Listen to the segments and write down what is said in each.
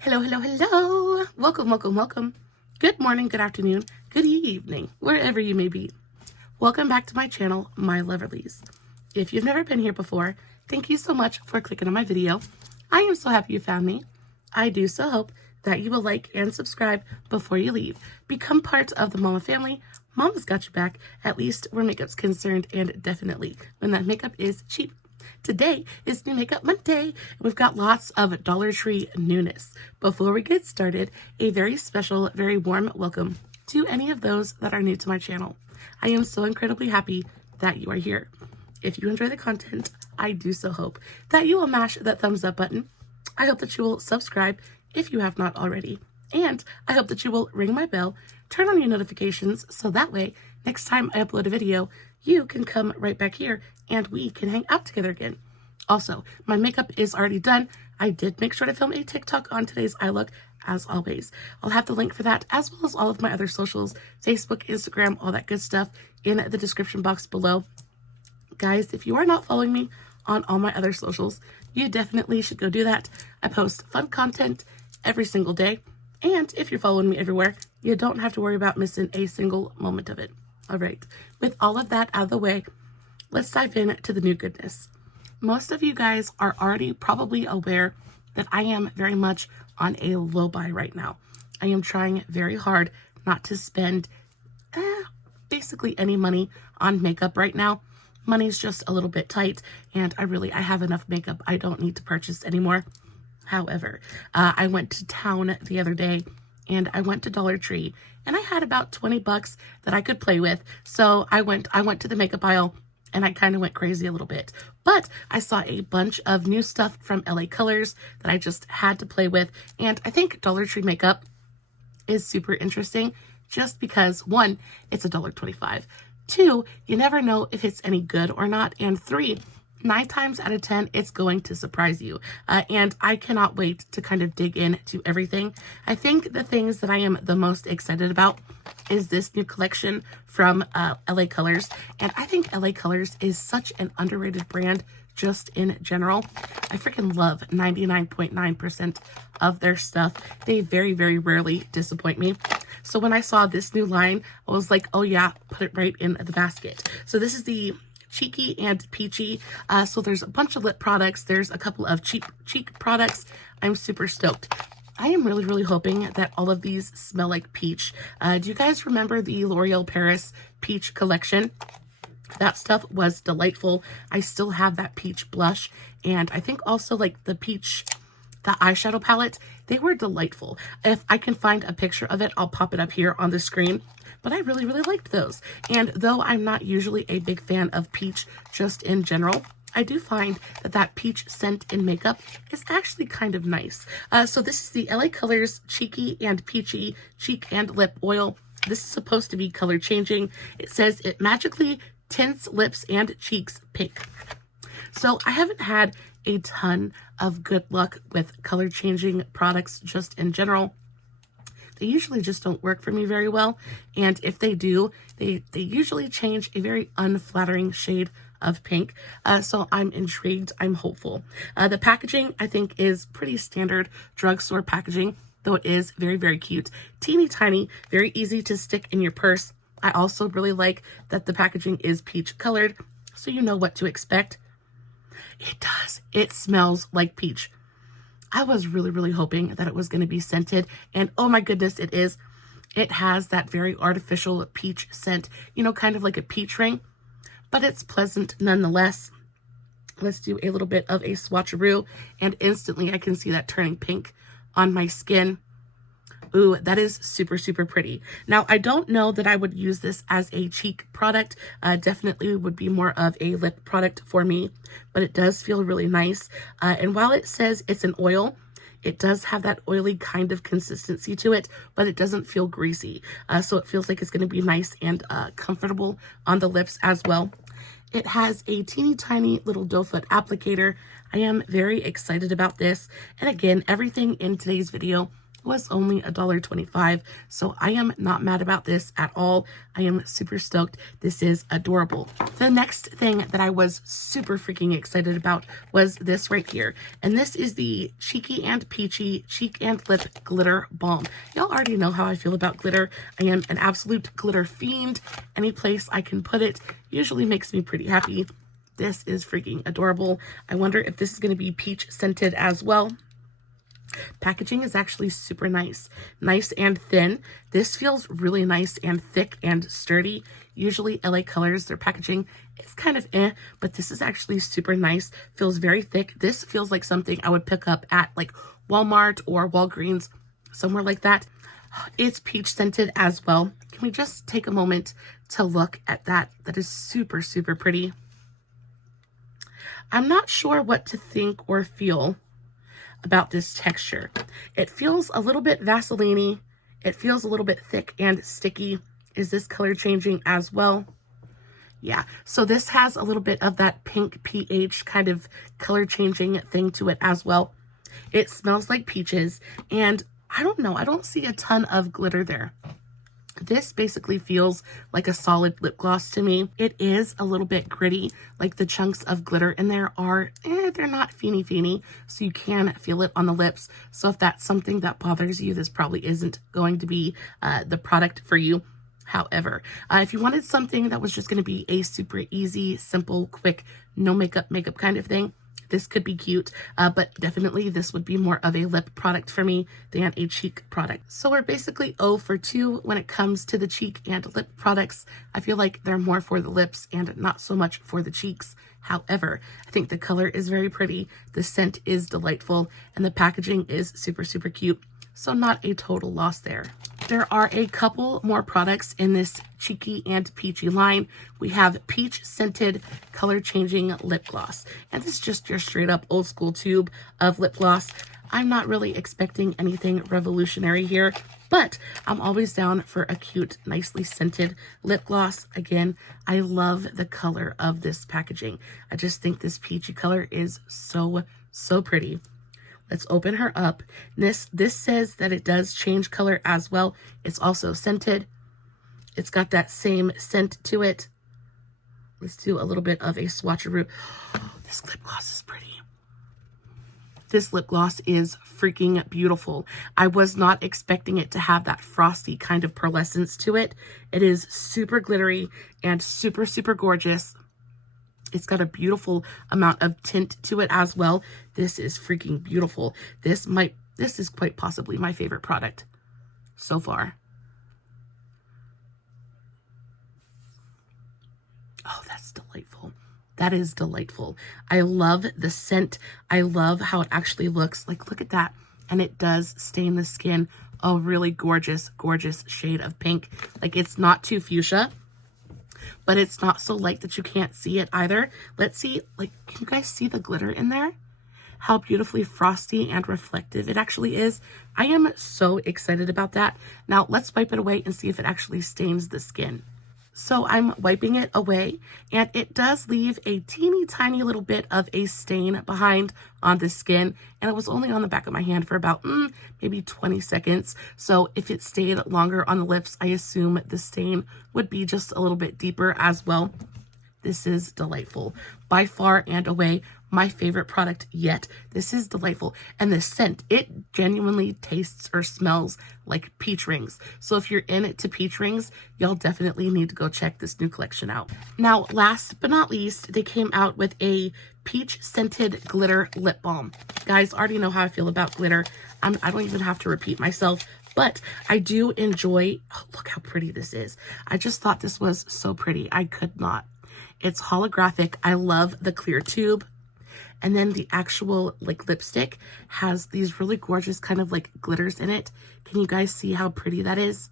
Hello, hello, hello. Welcome, welcome, welcome. Good morning, good afternoon, good evening, wherever you may be. Welcome back to my channel, My Loverlies. If you've never been here before, thank you so much for clicking on my video. I am so happy you found me. I do so hope that you will like and subscribe before you leave. Become part of the Mama family. Mama's got your back, at least where makeup's concerned, and definitely when that makeup is cheap. Today is New Makeup Monday, and we've got lots of Dollar Tree newness. Before we get started, a very special, very warm welcome to any of those that are new to my channel. I am so incredibly happy that you are here. If you enjoy the content, I do so hope that you will mash that thumbs up button. I hope that you will subscribe if you have not already. And I hope that you will ring my bell, turn on your notifications, so that way, next time I upload a video, you can come right back here and we can hang out together again. Also, my makeup is already done. I did make sure to film a TikTok on today's eye look, as always. I'll have the link for that, as well as all of my other socials, Facebook, Instagram, all that good stuff, in the description box below. Guys, if you are not following me on all my other socials, you definitely should go do that. I post fun content every single day. And if you're following me everywhere, you don't have to worry about missing a single moment of it. All right, with all of that out of the way, let's dive into the new goodness. Most of you guys are already probably aware that I am very much on a low buy right now. I am trying very hard not to spend basically any money on makeup right now. Money's just a little bit tight, and I have enough makeup. I don't need to purchase anymore. However, I went to town the other day and I went to Dollar Tree and I had about 20 bucks that I could play with. So I went to the makeup aisle and I kind of went crazy a little bit. But I saw a bunch of new stuff from LACOLORS that I just had to play with. And I think Dollar Tree makeup is super interesting just because, one, it's $1.25. Two, you never know if it's any good or not. And three, 9 times out of 10, it's going to surprise you. And I cannot wait to kind of dig into everything. I think the things that I am the most excited about is this new collection from LACOLORS. And I think LACOLORS is such an underrated brand just in general. I freaking love 99.9% of their stuff. They very, very rarely disappoint me. So when I saw this new line, I was like, oh yeah, put it right in the basket. So this is the Cheeky and Peachy. So there's a bunch of lip products. There's a couple of cheek products. I'm super stoked. I am really, really hoping that all of these smell like peach. Do you guys remember the L'Oreal Paris peach collection? That stuff was delightful. I still have that peach blush, and I think also like the peach, the eyeshadow palette, they were delightful. If I can find a picture of it, I'll pop it up here on the screen. But I really, really liked those. And though I'm not usually a big fan of peach just in general, I do find that that peach scent in makeup is actually kind of nice. So this is the LACOLORS Cheeky and Peachy Cheek and Lip Oil. This is supposed to be color changing. It says it magically tints lips and cheeks pink. So I haven't had a ton of good luck with color changing products just in general. They usually just don't work for me very well. And if they do, they usually change a very unflattering shade of pink. So I'm intrigued. I'm hopeful. The packaging, I think, is pretty standard drugstore packaging, though it is very, very cute. Teeny tiny, very easy to stick in your purse. I also really like that the packaging is peach colored, so you know what to expect. It does. It smells like peach. I was really, really hoping that it was going to be scented, and oh my goodness, it is. It has that very artificial peach scent, you know, kind of like a peach ring, but it's pleasant nonetheless. Let's do a little bit of a swatcheroo, and instantly I can see that turning pink on my skin. Ooh, that is super, super pretty. Now, I don't know that I would use this as a cheek product. Definitely would be more of a lip product for me, but it does feel really nice. And while it says it's an oil, it does have that oily kind of consistency to it, but it doesn't feel greasy. So it feels like it's going to be nice and comfortable on the lips as well. It has a teeny tiny little doe foot applicator. I am very excited about this. And again, everything in today's video was only $1.25, so I am not mad about this at all. I am super stoked. This is adorable. The next thing that I was super freaking excited about was this right here, and this is the Cheeky and Peachy Cheek and Lip Glitter Balm. Y'all already know how I feel about glitter. I am an absolute glitter fiend. Any place I can put it usually makes me pretty happy. This is freaking adorable. I wonder if this is going to be peach scented as well. Packaging is actually super nice and thin. This feels really nice and thick and sturdy. Usually LACOLORS, their packaging is kind of but this is actually super nice. Feels very thick. This feels like something I would pick up at like Walmart or Walgreens, somewhere like that. It's peach scented as well. Can we just take a moment to look at that? That is super, super pretty. I'm not sure what to think or feel about this texture. It feels a little bit Vaseline-y. It feels a little bit thick and sticky. Is this color changing as well? Yeah, so this has a little bit of that pink pH kind of color changing thing to it as well. It smells like peaches, and I don't know, I don't see a ton of glitter there. This basically feels like a solid lip gloss to me. It is a little bit gritty, like the chunks of glitter in there are, they're not feeny, so you can feel it on the lips. So if that's something that bothers you, this probably isn't going to be the product for you. However, if you wanted something that was just going to be a super easy, simple, quick, no makeup kind of thing, this could be cute, but definitely this would be more of a lip product for me than a cheek product. So we're basically 0 for 2 when it comes to the cheek and lip products. I feel like they're more for the lips and not so much for the cheeks. However, I think the color is very pretty, the scent is delightful, and the packaging is super, super cute. So not a total loss there. There are a couple more products in this Cheeky and Peachy line. We have peach scented color changing lip gloss. And this is just your straight up old school tube of lip gloss. I'm not really expecting anything revolutionary here, but I'm always down for a cute, nicely scented lip gloss. Again, I love the color of this packaging. I just think this peachy color is so, so pretty. Let's open her up. This says that it does change color as well. It's also scented. It's got that same scent to it. Let's do a little bit of a swatcheroo. Oh, this lip gloss is pretty. This lip gloss is freaking beautiful. I was not expecting it to have that frosty kind of pearlescence to it. It is super glittery and super, super gorgeous. It's got a beautiful amount of tint to it as well. This is freaking beautiful. This is quite possibly my favorite product so far. Oh, that's delightful. That is delightful. I love the scent. I love how it actually looks. Like, look at that. And it does stain the skin a really gorgeous, gorgeous shade of pink. Like, it's not too fuchsia, but it's not so light that you can't see it either. Let's see, like, can you guys see the glitter in there? How beautifully frosty and reflective it actually is. I am so excited about that. Now, let's wipe it away and see if it actually stains the skin. So I'm wiping it away, and it does leave a teeny tiny little bit of a stain behind on the skin, and it was only on the back of my hand for about maybe 20 seconds. So if it stayed longer on the lips, I assume the stain would be just a little bit deeper as well. This is delightful. By far and away, my favorite product yet. This is delightful. And the scent, it genuinely tastes or smells like peach rings. So if you're into peach rings, y'all definitely need to go check this new collection out. Now, last but not least, they came out with a peach scented glitter lip balm. Guys, already know how I feel about glitter. I don't even have to repeat myself. But I do enjoy, oh, look how pretty this is. I just thought this was so pretty. I could not. It's holographic. I love the clear tube. And then the actual like lipstick has these really gorgeous kind of like glitters in it. Can you guys see how pretty that is?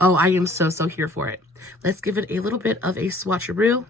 Oh, I am so, so here for it. Let's give it a little bit of a swatcheroo.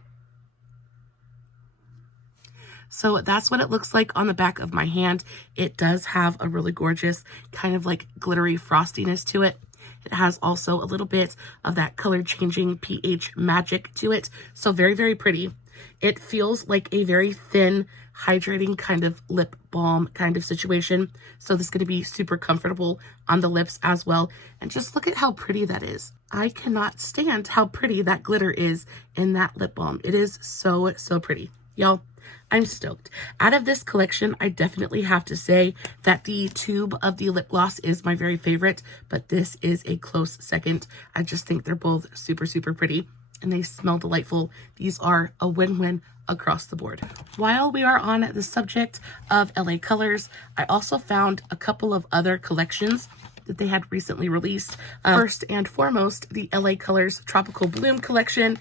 So that's what it looks like on the back of my hand. It does have a really gorgeous kind of like glittery frostiness to it. It has also a little bit of that color changing pH magic to it. So very, very pretty. It feels like a very thin, hydrating kind of lip balm kind of situation. So this is going to be super comfortable on the lips as well. And just look at how pretty that is. I cannot stand how pretty that glitter is in that lip balm. It is so, so pretty. Y'all, I'm stoked. Out of this collection, I definitely have to say that the tube of the lip gloss is my very favorite, but this is a close second. I just think they're both super, super pretty, and they smell delightful. These are a win-win across the board. While we are on the subject of LA Colors, I also found a couple of other collections that they had recently released. First and foremost, the LA Colors Tropical Bloom collection.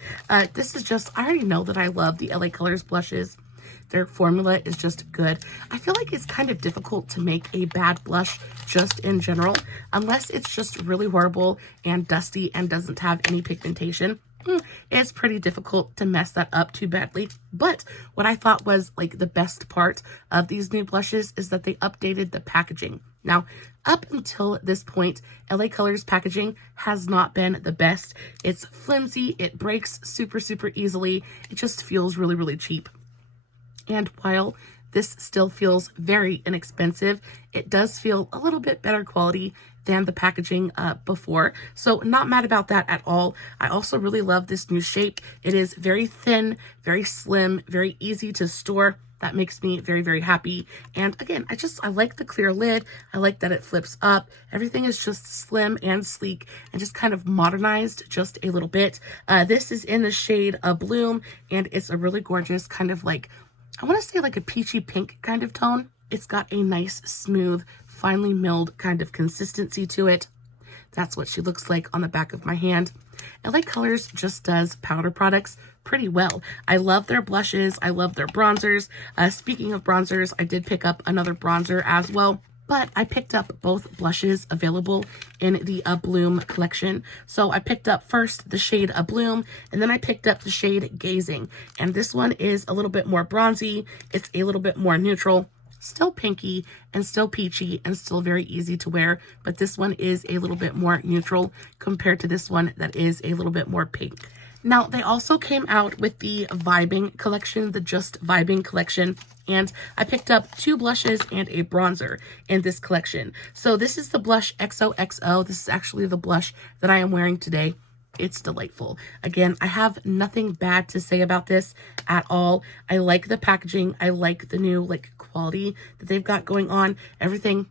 This is just, I already know that I love the LA Colors blushes. Their formula is just good. I feel like it's kind of difficult to make a bad blush just in general, unless it's just really horrible and dusty and doesn't have any pigmentation. It's pretty difficult to mess that up too badly. But what I thought was like the best part of these new blushes is that they updated the packaging. Now, up until this point, LA Colors packaging has not been the best. It's flimsy, it breaks super, super easily. It just feels really, really cheap. And while this still feels very inexpensive, it does feel a little bit better quality than the packaging before. So not mad about that at all. I also really love this new shape. It is very thin, very slim, very easy to store. That makes me very, very happy. And again, I like the clear lid. I like that it flips up. Everything is just slim and sleek and just kind of modernized just a little bit. This is in the shade Abloom, and it's a really gorgeous kind of like, I want to say like a peachy pink kind of tone. It's got a nice, smooth, finely milled kind of consistency to it. That's what she looks like on the back of my hand. LA Colors just does powder products pretty well. I love their blushes. I love their bronzers. Speaking of bronzers, I did pick up another bronzer as well. But I picked up both blushes available in the Abloom collection. So I picked up first the shade Abloom, and then I picked up the shade Gazing. And this one is a little bit more bronzy. It's a little bit more neutral. Still pinky and still peachy and still very easy to wear, but this one is a little bit more neutral compared to this one that is a little bit more pink. Now, they also came out with the Vibing collection, the Just Vibing collection, and I picked up 2 blushes and a bronzer in this collection. So this is the blush XOXO. This is actually the blush that I am wearing today. It's delightful. Again, I have nothing bad to say about this at all. I like the packaging. I like the new like quality that they've got going on. Everything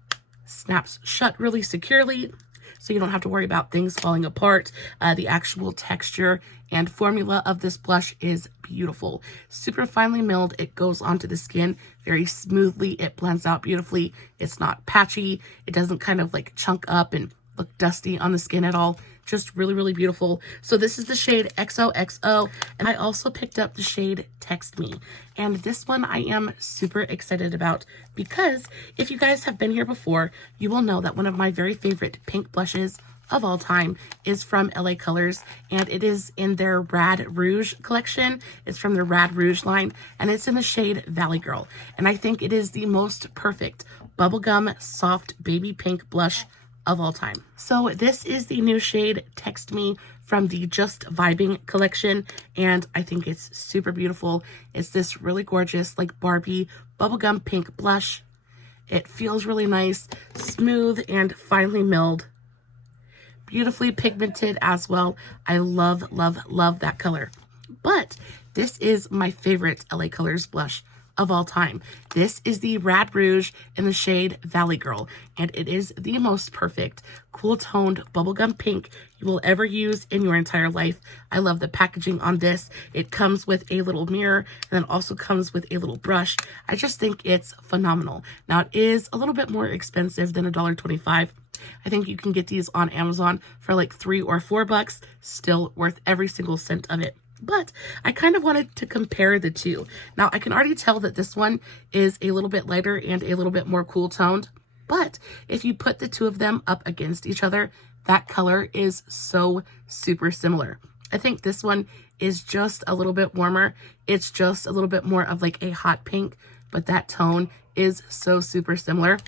snaps shut really securely, so you don't have to worry about things falling apart. The actual texture and formula of this blush is beautiful. Super finely milled. It goes onto the skin very smoothly. It blends out beautifully. It's not patchy. It doesn't kind of like chunk up and look dusty on the skin at all. Just really, really beautiful. So this is the shade XOXO, and I also picked up the shade Text Me. And this one I am super excited about because if you guys have been here before, you will know that one of my very favorite pink blushes of all time is from LA Colors, and it is in their Rad Rouge collection. It's from the Rad Rouge line, and it's in the shade Valley Girl. And I think it is the most perfect bubblegum soft baby pink blush of all time. So this is the new shade Text Me from the Just Vibing collection, and I think it's super beautiful. It's this really gorgeous like Barbie bubblegum pink blush. It feels really nice, smooth and finely milled, beautifully pigmented as well. I love, love, love that color. But this is my favorite LA Colors blush of all time. This is the Rad Rouge in the shade Valley Girl, and it is the most perfect cool toned bubblegum pink you will ever use in your entire life. I love the packaging on this. It comes with a little mirror and then also comes with a little brush. I just think it's phenomenal. Now, it is a little bit more expensive than $1.25. I think you can get these on Amazon for like $3 or $4. Still worth every single cent of it. But I kind of wanted to compare the two. Now, I can already tell that this one is a little bit lighter and a little bit more cool toned. But if you put the two of them up against each other, that color is so super similar. I think this one is just a little bit warmer. It's just a little bit more of like a hot pink, but that tone is so super similar.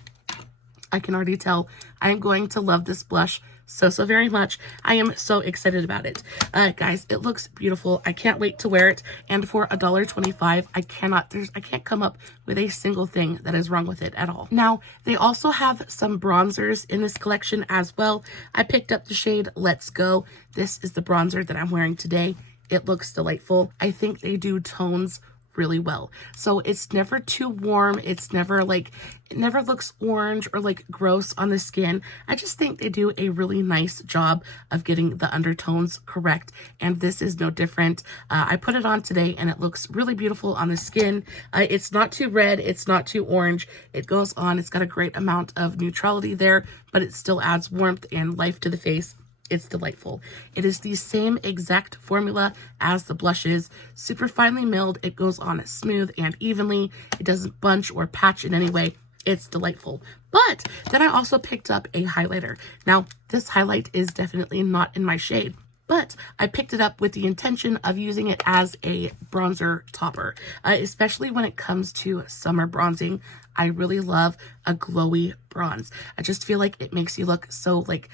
I can already tell I am going to love this blush so very much. I am so excited about it. Guys, it looks beautiful. I can't wait to wear it. And for $1.25, I can't come up with a single thing that is wrong with it at all. Now, they also have some bronzers in this collection as well. I picked up the shade Let's Go. This is the bronzer that I'm wearing today. It looks delightful. I think they do tones really well. So it's never too warm. It's never like, it never looks orange or like gross on the skin. I just think they do a really nice job of getting the undertones correct. And this is no different. I put it on today and it looks really beautiful on the skin. It's not too red. It's not too orange. It goes on. It's got a great amount of neutrality there, but it still adds warmth and life to the face. It's delightful. It is the same exact formula as the blushes. Super finely milled. It goes on smooth and evenly. It doesn't bunch or patch in any way. It's delightful. But then I also picked up a highlighter. Now, this highlight is definitely not in my shade, but I picked it up with the intention of using it as a bronzer topper, especially when it comes to summer bronzing. I really love a glowy bronze. I just feel like it makes you look so like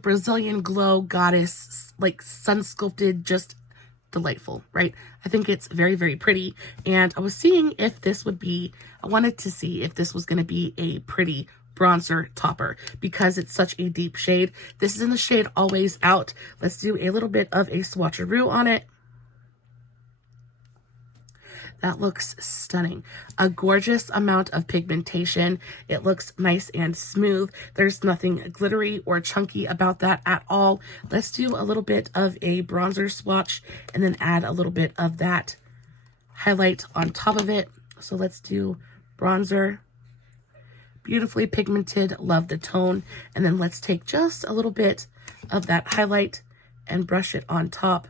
Brazilian glow goddess, like sun sculpted, just delightful, right? I think it's very, very pretty. And I was seeing if this would be, I wanted to see if this was going to be a pretty bronzer topper because it's such a deep shade. This is in the shade Always Out. Let's do a little bit of a swatcheroo on it. That looks stunning. A gorgeous amount of pigmentation. It looks nice and smooth. There's nothing glittery or chunky about that at all. Let's do a little bit of a bronzer swatch and then add a little bit of that highlight on top of it. So let's do bronzer. Beautifully pigmented. Love the tone. And then let's take just a little bit of that highlight and brush it on top.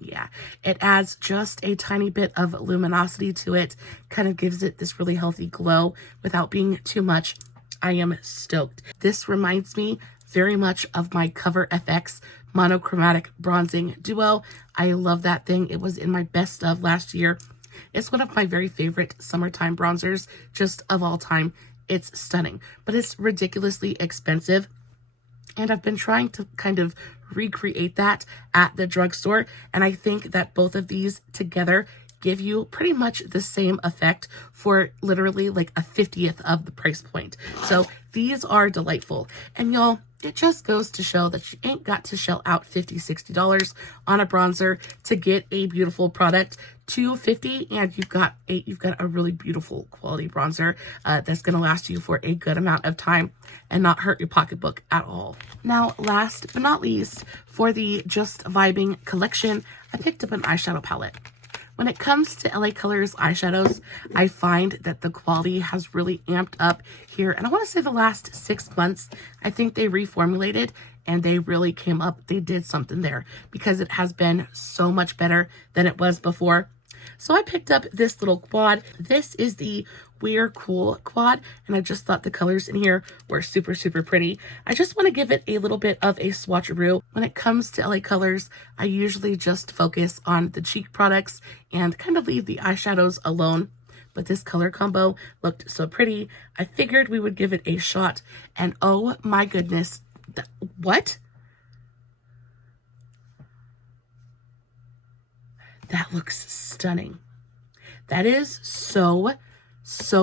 Yeah, it adds just a tiny bit of luminosity to it, kind of gives it this really healthy glow without being too much. I am stoked. This reminds me very much of my Cover FX monochromatic bronzing duo. I love that thing. It was in my best of last year. It's one of my very favorite summertime bronzers, just of all time. It's stunning, but it's ridiculously expensive. And I've been trying to kind of recreate that at the drugstore. And I think that both of these together give you pretty much the same effect for literally like a 50th of the price point. So these are delightful. And y'all, it just goes to show that you ain't got to shell out $50, $60 on a bronzer to get a beautiful product. $2.50 and you've got a really beautiful quality bronzer that's going to last you for a good amount of time and not hurt your pocketbook at all. Now, last but not least, for the Just Vibing collection, I picked up an eyeshadow palette. When it comes to LA Colors eyeshadows, I find that the quality has really amped up here. And I want to say the last 6 months, I think they reformulated and they really came up. They did something there because it has been so much better than it was before. So I picked up this little quad. This is the We're Cool quad, and I just thought the colors in here were super, super pretty. I just want to give it a little bit of a swatcheroo. When it comes to LA Colors, I usually just focus on the cheek products and kind of leave the eyeshadows alone. But this color combo looked so pretty. I figured we would give it a shot, and oh my goodness, what? That looks stunning. That is so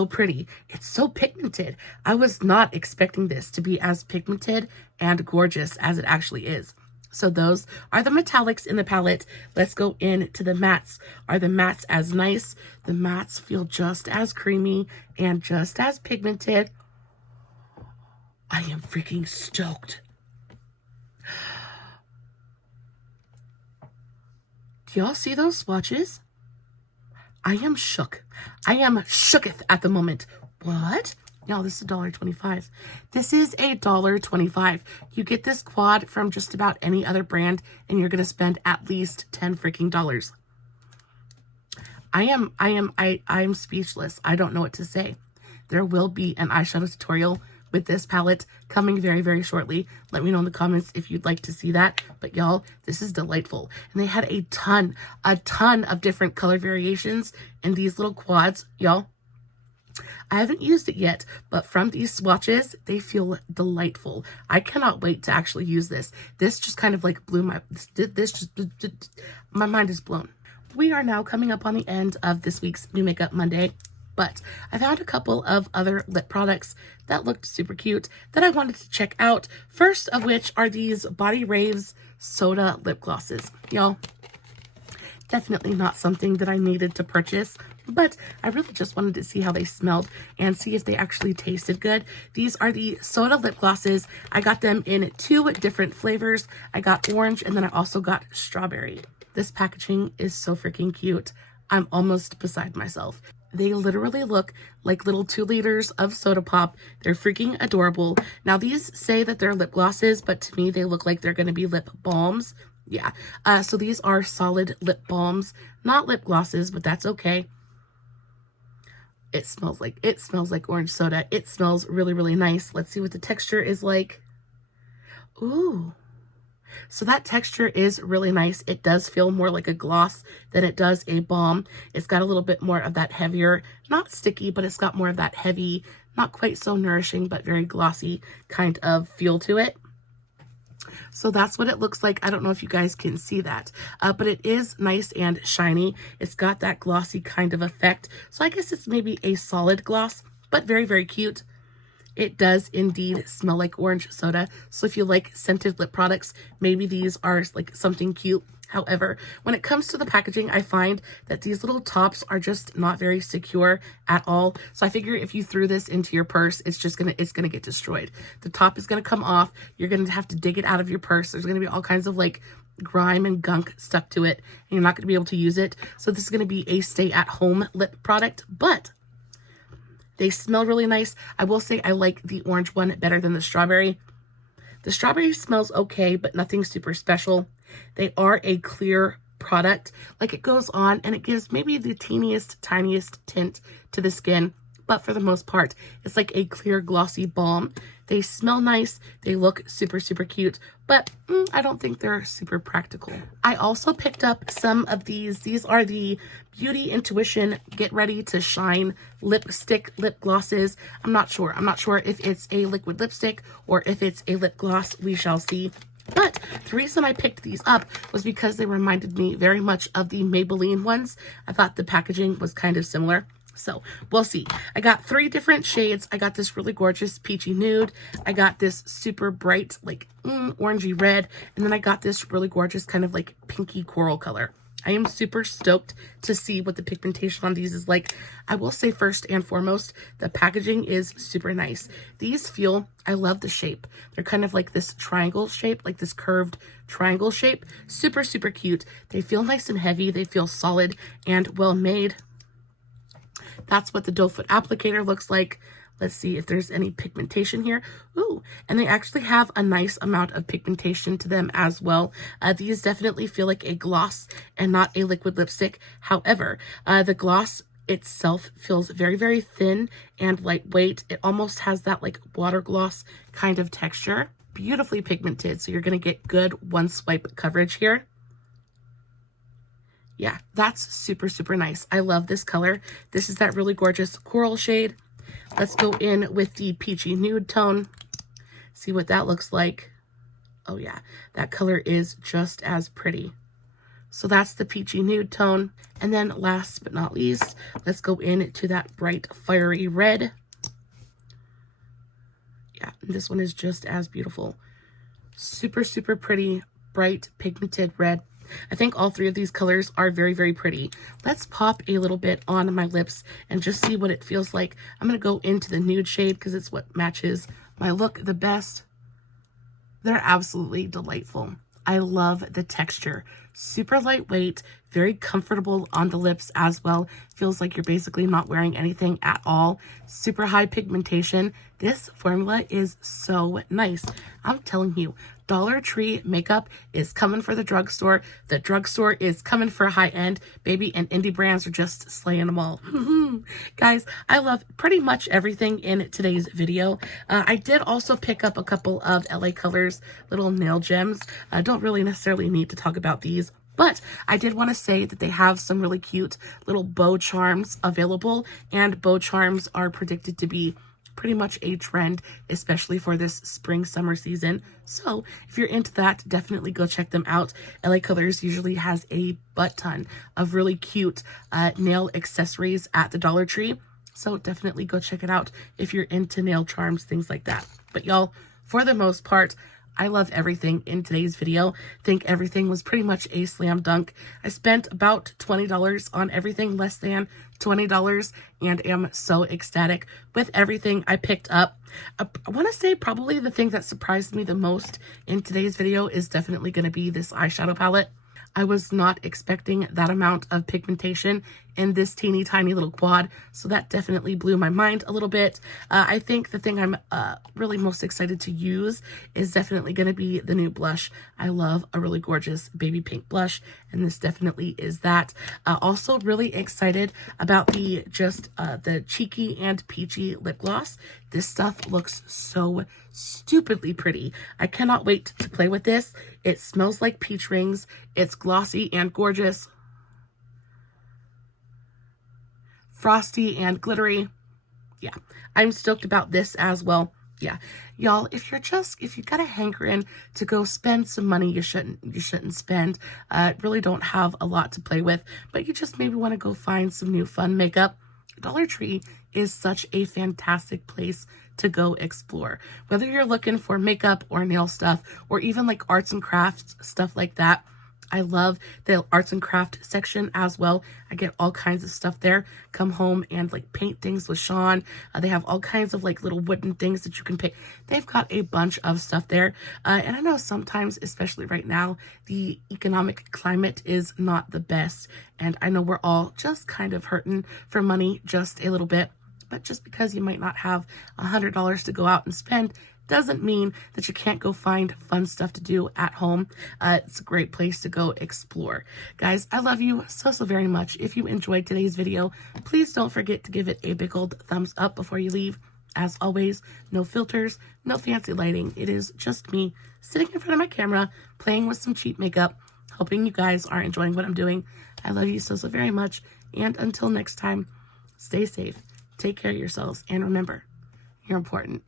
pretty. It's so pigmented. I was not expecting this to be as pigmented and gorgeous as it actually is. So those are the metallics in the palette. Let's go into the mattes. Are the mattes as nice? The mattes feel just as creamy and just as pigmented. I am freaking stoked. Do y'all see those swatches? I am shook. I am shooketh at the moment. What? Y'all, this is $1.25. This is $1.25. You get this quad from just about any other brand, and you're gonna spend at least $10 freaking dollars. I am speechless. I don't know what to say. There will be an eyeshadow tutorial with this palette coming very, very shortly. Let me know in the comments if you'd like to see that. But y'all, this is delightful. And they had a ton of different color variations in these little quads, y'all. I haven't used it yet, but from these swatches, they feel delightful. I cannot wait to actually use this. This just kind of like blew my mind is blown. We are now coming up on the end of this week's New Makeup Monday, but I found a couple of other lip products that looked super cute that I wanted to check out. First of which are these Body Raves Soda lip glosses. Y'all, definitely not something that I needed to purchase, but I really just wanted to see how they smelled and see if they actually tasted good. These are the Soda lip glosses. I got them in 2 different flavors. I got orange and then I also got strawberry. This packaging is so freaking cute. I'm almost beside myself. They literally look like little 2 liters of soda pop. They're freaking adorable. Now these say that they're lip glosses, but to me they look like they're going to be lip balms. Yeah, so these are solid lip balms, not lip glosses, but that's okay. It smells like orange soda. It smells really, really nice. Let's see what the texture is like. Ooh. So that texture is really nice. It does feel more like a gloss than it does a balm. It's got a little bit more of that heavier, not sticky, but it's got more of that heavy, not quite so nourishing, but very glossy kind of feel to it. So that's what it looks like. I don't know if you guys can see that, but it is nice and shiny. It's got that glossy kind of effect. So I guess it's maybe a solid gloss, but very, very cute. It does indeed smell like orange soda. So if you like scented lip products, maybe these are like something cute. However, when it comes to the packaging, I find that these little tops are just not very secure at all. So I figure if you threw this into your purse, it's gonna get destroyed. The top is gonna come off. You're gonna have to dig it out of your purse. There's gonna be all kinds of like grime and gunk stuck to it, and you're not gonna be able to use it. So this is gonna be a stay-at-home lip product, but they smell really nice. I will say I like the orange one better than the strawberry. The strawberry smells okay, but nothing super special. They are a clear product. Like it goes on and it gives maybe the teeniest, tiniest tint to the skin. But for the most part, it's like a clear, glossy balm. They smell nice. They look super, super cute. But I don't think they're super practical. I also picked up some of these. These are the Beauty Intuition Get Ready to Shine lipstick lip glosses. I'm not sure. I'm not sure if it's a liquid lipstick or if it's a lip gloss. We shall see. But the reason I picked these up was because they reminded me very much of the Maybelline ones. I thought the packaging was kind of similar. So we'll see. I got 3 different shades. I got this really gorgeous peachy nude. I got this super bright like orangey red. And then I got this really gorgeous kind of like pinky coral color. I am super stoked to see what the pigmentation on these is like. I will say first and foremost, the packaging is super nice. These feel, I love the shape. They're kind of like this triangle shape, like this curved triangle shape. Super, super cute. They feel nice and heavy. They feel solid and well made. That's what the doe foot applicator looks like. Let's see if there's any pigmentation here. Ooh, and they actually have a nice amount of pigmentation to them as well. These definitely feel like a gloss and not a liquid lipstick. However, the gloss itself feels very, very thin and lightweight. It almost has that like water gloss kind of texture. Beautifully pigmented, so you're going to get good one swipe coverage here. Yeah, that's super, super nice. I love this color. This is that really gorgeous coral shade. Let's go in with the peachy nude tone. See what that looks like. Oh yeah, that color is just as pretty. So that's the peachy nude tone. And then last but not least, let's go into that bright fiery red. Yeah, this one is just as beautiful. Super, super pretty, bright pigmented red. I think all 3 of these colors are very, very pretty. Let's pop a little bit on my lips and just see what it feels like. I'm going to go into the nude shade because it's what matches my look the best. They're absolutely delightful. I love the texture. Super lightweight, very comfortable on the lips as well. Feels like you're basically not wearing anything at all. Super high pigmentation. This formula is so nice. I'm telling you, Dollar Tree makeup is coming for the drugstore. The drugstore is coming for high-end. Baby and indie brands are just slaying them all. Guys, I love pretty much everything in today's video. I did also pick up a couple of LA Colors little nail gems. I don't really necessarily need to talk about these, But I did want to say that they have some really cute little bow charms available, and bow charms are predicted to be pretty much a trend, especially for this spring summer season. So if you're into that, definitely go check them out. LA Colors usually has a butt ton of really cute nail accessories at the Dollar Tree. So definitely go check it out if you're into nail charms, things like that. But y'all, for the most part, I love everything in today's video. I think everything was pretty much a slam dunk. I spent about $20 on everything, less than $20, and am so ecstatic with everything I picked up. I want to say probably the thing that surprised me the most in today's video is definitely going to be this eyeshadow palette. I was not expecting that amount of pigmentation in this teeny tiny little quad, so that definitely blew my mind a little bit. I think the thing I'm really most excited to use is definitely going to be the new blush. I love a really gorgeous baby pink blush, and this definitely is that. Also really excited about the cheeky and peachy lip gloss. This stuff looks so stupidly pretty. I cannot wait to play with this. It smells like peach rings. It's glossy and gorgeous, frosty and glittery. Yeah, I'm stoked about this as well. Yeah, y'all, if you got a hankering to go spend some money you shouldn't spend, really don't have a lot to play with, but you just maybe want to go find some new fun makeup, Dollar Tree is such a fantastic place to go explore. Whether you're looking for makeup or nail stuff, or even like arts and crafts, stuff like that. I love the arts and craft section as well. I get all kinds of stuff there. Come home and like paint things with Sean. They have all kinds of like little wooden things that you can pick. They've got a bunch of stuff there. And I know sometimes, especially right now, the economic climate is not the best. And I know we're all just kind of hurting for money just a little bit. But just because you might not have $100 to go out and spend doesn't mean that you can't go find fun stuff to do at home. It's a great place to go explore. Guys, I love you so very much. If you enjoyed today's video, please don't forget to give it a big old thumbs up before you leave. As always, no filters, no fancy lighting. It is just me sitting in front of my camera, playing with some cheap makeup, hoping you guys are enjoying what I'm doing. I love you so very much. And until next time, stay safe, take care of yourselves, and remember, you're important.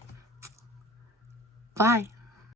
Bye.